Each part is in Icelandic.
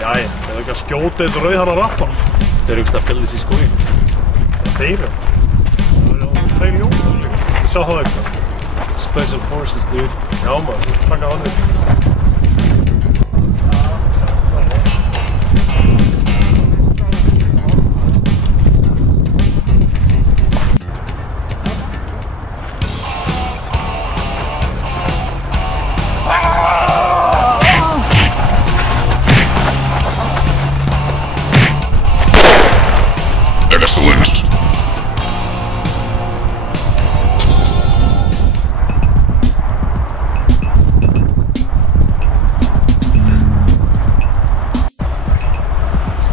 Jæja, það ekki að skjóta eitt rauðhara rappar. Þeir eru ekki að fylla þessi skói. Þeir eru. Það eru tveir jónar líka. Ég sá það eitthvað. Special Forces, dude. Já maður, þú taka hann upp. Excellent.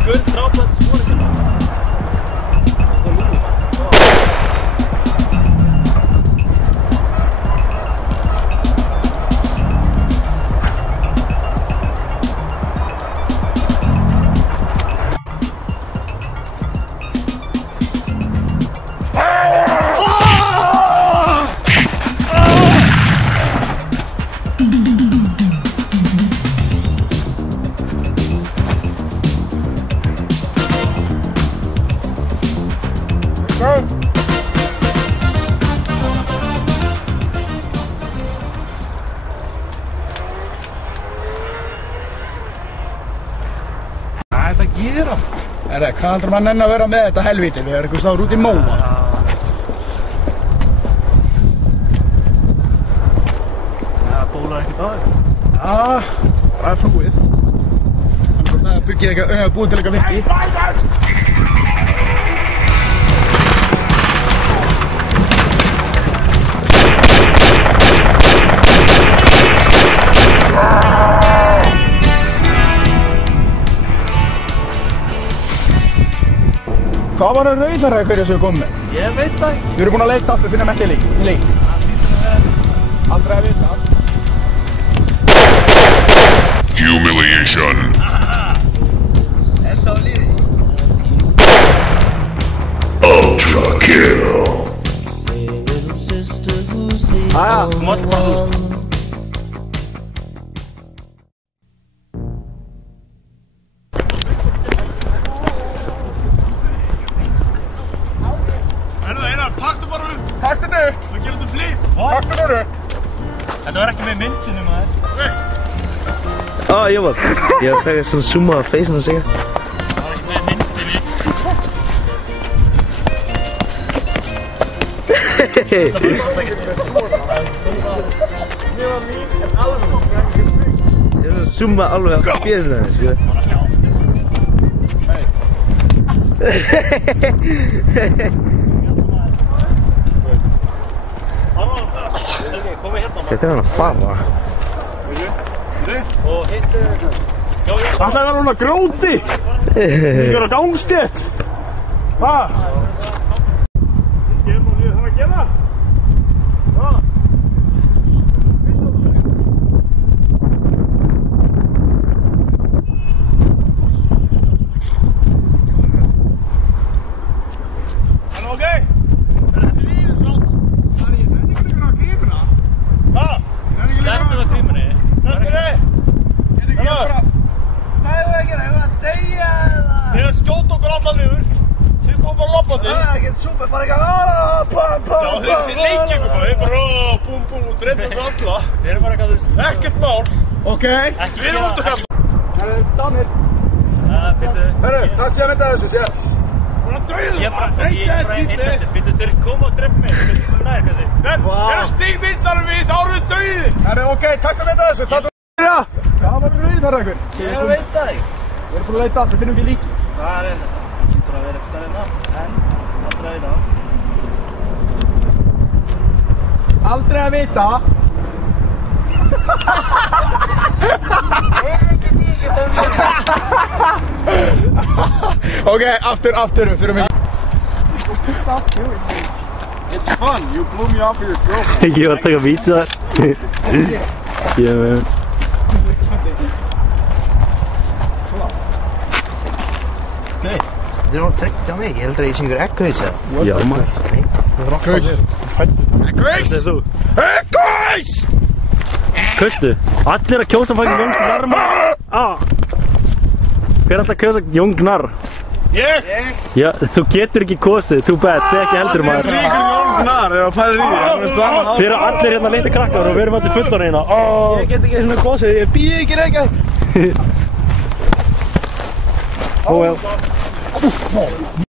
Good droplets working. Hvað er þetta að gera? Hvað heldur maður nenni að vera með þetta helvíti? Við erum eitthvað sláður út í móa. Það bólaði ekkert á þér. Já, það er flúið. Það er byggið eitthvað, búið til eitthvað virki. Hvað var það rauðhara hverja sem við komum með? Ég veit það ekki. Við erum búin að leita aftur, finnum ekki í leik. Aldrei að vita. Humiliation. Enda á lífi. Ultra kill. Mótball. Taktu bara upp. Takk þetta upp. Það gerir þetta flip. Takk þetta upp. Þetta var ekki með myndinu maður. Jag var. Jag säger som zooma facen och säger. Það var ekki með myndinu. Jag zooma alveg á spjæsina þess, sko. Þetta er hann að fara. Og hittu... Það ætlaði að vera núna gróti. Ég er á gangstétt. Hvað? Ég þarf að gera. Hvað? Er það ok? Þetta er lífsvátt. Það er ekki lengur á grímuna. Hvað? Slertu það grímunni? Slertu þið? Hvað hefur við að gera? Hefur við að deyja eða? Þegar skjóta okkur allar niður. Þið komum bara labbandi. Það er ekkert súper, bara eitthvað Já, þeir þessi leikja ykkur bara. Þeir bara búm búm og dreifum okkur alla. Við erum bara eitthvað Ekkert mál. Ok. Við erum út að kalla. Það er downhill. Fyrstu... Herru, takk síðan mynda þessu, sér. Bara döðum. Ég er bara eitt. Fyrstu, þeir koma og dreif mig. Við erum nær, kannski. Þeir stigmyndarum við, þá erum við döðir. Herru, ok, takk að mynda þessu. Hvað var rauðhara ykkur? Ég veit það ekki. Við erum búin að leita allt, við finnum ekki líki. Það er þetta. Það getur að vera eitthvað stærðina, en aldrei að vita. Aldrei að vita. Ok, aftur, við þurfum ekki. Stop doing it. It's fun, you blew me off with your girlfriend. Ég var að taka víta þar. Yeah, man. Okay. Det var trekk av mig, eller är det ekkois? Ja, man. Ekkois. Det är så. Ekkois! Kustu, allir að kjósa fækir ljónsku larma. Hver ætla að kjósa Jón Gnarr? Ég? Já, þú getur ekki kosið, too bad, þið ekki heldur maður. Líkur Jón Gnarr, ef að pæla í því. Þið eru allir hérna litli krakkar og við erum allir fullan hérna. Ég get ekki svona gósið, ég býð ekki Reykjavík. Oh well.